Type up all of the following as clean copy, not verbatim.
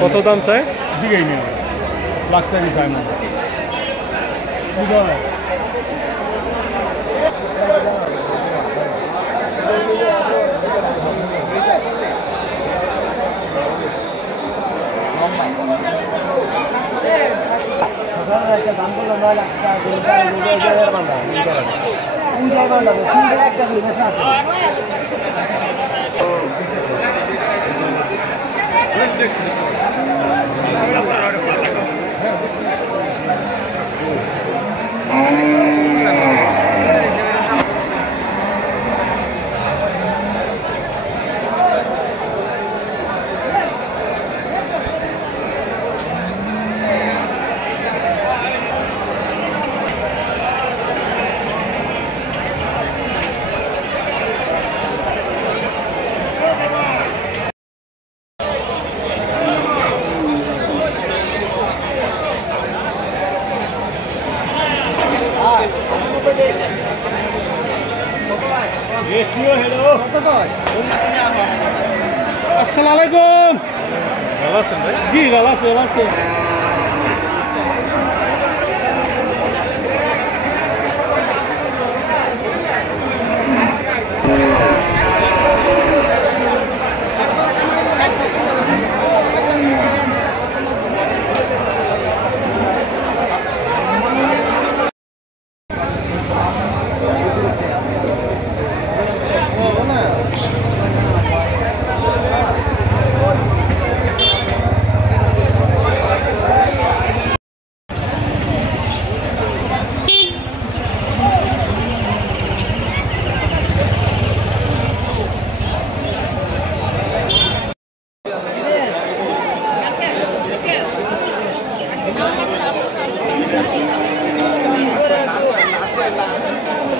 কত দাম চাই? দিকেই নিয়ে লাক্সারি চাই মনে দাম করলো 9 লাখ আসসালামাইকুম। ভালো আছেন ভাই? জি ভালো আছি, ভালো আছি।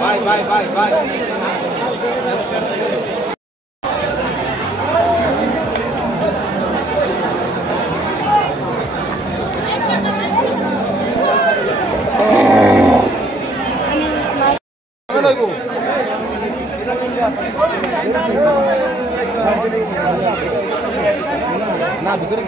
ভাই না ভিতরে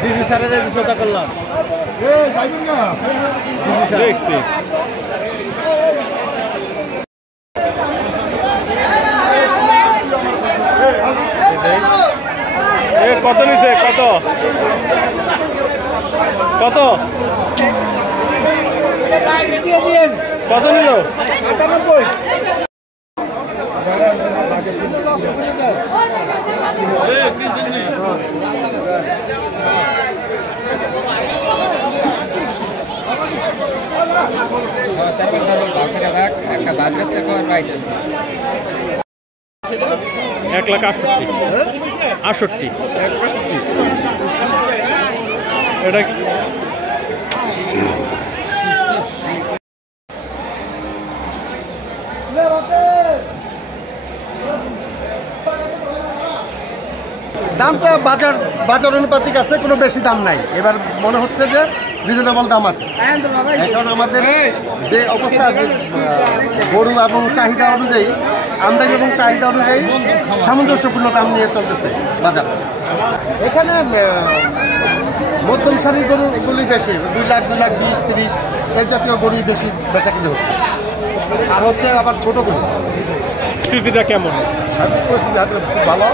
কি করলাম কত নিছে? কত কত কত নিল? 97 1,68,000 এটা দামটা বাজার অনুপাতিক আছে, কোনো বেশি দাম নাই। এবার মনে হচ্ছে যে রিজনেবল দাম আছে, কারণ আমাদের যে অবস্থা আছে গরু এবং চাহিদা অনুযায়ী, আমদানি এবং চাহিদা অনুযায়ী সামঞ্জস্যপূর্ণ দাম নিয়ে চলতেছে বাজার। এখানে মধ্যম সারির গরু এগুলি বেশি, 2 লাখ 2 লাখ 20, 30 এই জাতীয় গরুই বেশি বেচা কিনে হচ্ছে। আর হচ্ছে আবার ছোট গরু। পরিস্থিতিটা কেমন? পরিস্থিতি খুব ভালো।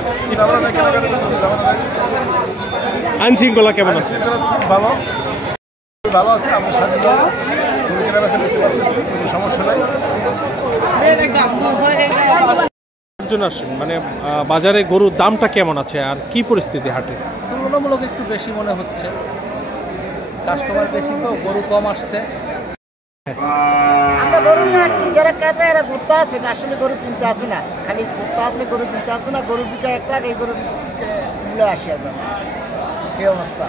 আইন শৃঙ্খলা কেমন আছে? ভালো ভালো আছে। আমরা স্বাধীন কোনো সমস্যা নাই। একজন আসেন, মানে বাজারে গরুর দামটা কেমন আছে আর কি পরিস্থিতি হাটে? তুলনামূলক একটু বেশি মনে হচ্ছে, কাস্টমার বেশি তো গরু কম আসছে। আমরা গরু নিয়ে আসছি, যারা ক্রেতা এরা ঘুরতে আসে, আসলে গরু কিনতে আসে না, খালি ঘুরতে আসে, গরু কিনতে আসে না। গরু বিকা 1 লাখ, এই গরু মূল্য 80,000, এই অবস্থা।